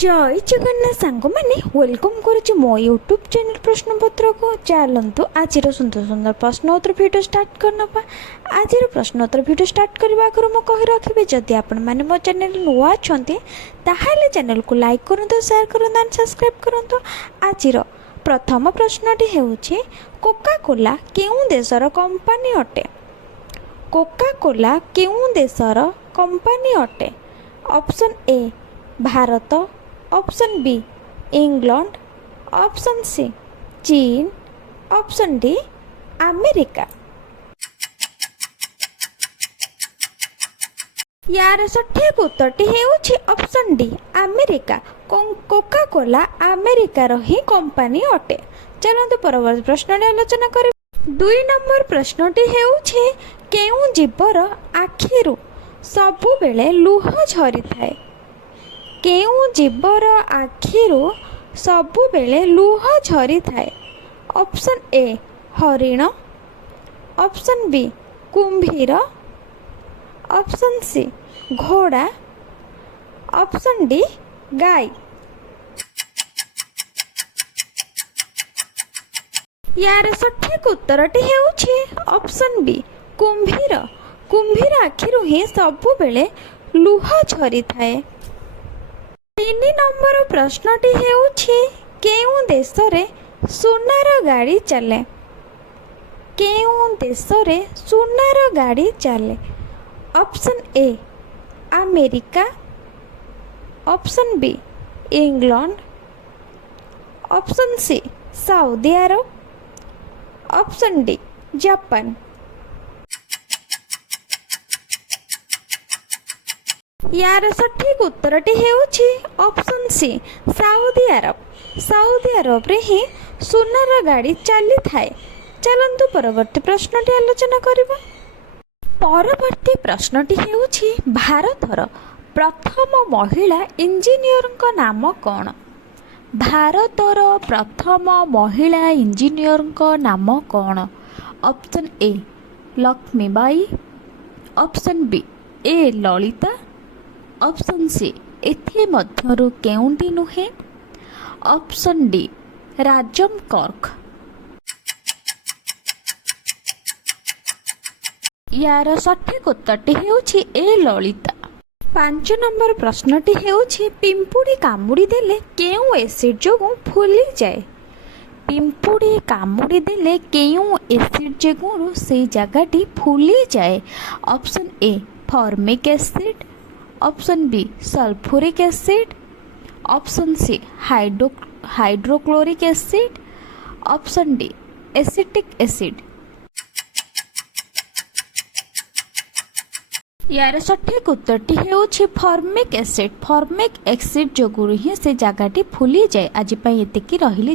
जय जगन्नाथ सांग मैंने वेलकम करुच्ची मो यूट्यूब चैनल प्रश्नपत्र को चलतु आज सुंदर सुंदर प्रश्नोत्तर वीडियो स्टार्ट करना। आज प्रश्नोत्तर वीडियो स्टार्ट करने आगे मुझे कही रखी जदि आपण मैंने मो चैनल नुआ अच्छा ताहले चैनल को लाइक करूँ शेयर करूँ एंड सब्सक्राइब करूँ। आज प्रथम प्रश्नटी हेउछि कोका कोला केउं देशर कंपनी अटे। कोका कोला केउं देशर कंपनी अटे। Option A Bharat, option B England, option C चीन, ऑप्शन डी अमेरिका। यार सठिक उत्तरटी हेउछि option D America. Coca Cola अमेरिकार ही कंपनी अटे। चलते परवर्ती प्रश्न आलोचना कर। 2 नंबर प्रश्नटी हेउछि केउं जीवर आखिरु सबु बेले लुह झरी थाए। केउं जीवर आखिरु सबु बेले लुह झरी थाए। ऑप्शन ए हरिण, ऑप्शन बी कुंभीर, ऑप्शन सी घोड़ा, ऑप्शन डी गाय। यार सठिक उत्तरटी हेउछि ऑप्शन बी कुंभीर। कुंभीर आखिरु ही सबु बेले लुह झरी थाए। 3 नंबर प्रश्नटी हेउछि केउं देशरे सुनार गाड़ी चले। केउं देशरे सुनार गाड़ी चले। Option A America, option B England, option C Saudi Arabia, option D Japan. यार सठिक उत्तरटी हेउछि option C Saudi Arabia. Saudi Arabia रे ही सुनार गाड़ी चली थाए। चलंतु परवर्ती प्रश्नटी आलोचना करिबा। परवर्ती प्रश्नटी हेउछि भारतर प्रथम महिला इंजीनियरଙ୍କ नाम कौन। भारतर प्रथम महिला इंजीनियरଙ୍କ नाम कौन। Option A Lakshmibai, option B A Lalitha, option C एथि मध्यरु केउंटी नुहे, ऑप्शन डी राजम कर्क। यार सठिक उत्तरटी हेउछि ए ललिता। 5 नंबर प्रश्नटी हेउछि पिंपुड़ी कामुड़ी देले केउं एसिड जोगु फुली जाए। पिंपुड़ी कामुड़ी देले केउं एसिड जोगु से जगहटी फुली जाए। Option A formic acid, option B sulphuric acid, option C hydrochloric acid, option D acetic acid. यार सठिक उत्तरटी हेउछि फॉर्मिक एसिड। फॉर्मिक एसिड जोगुरु ही से जगहटी फुली जाए। आज एतिकी रहिले।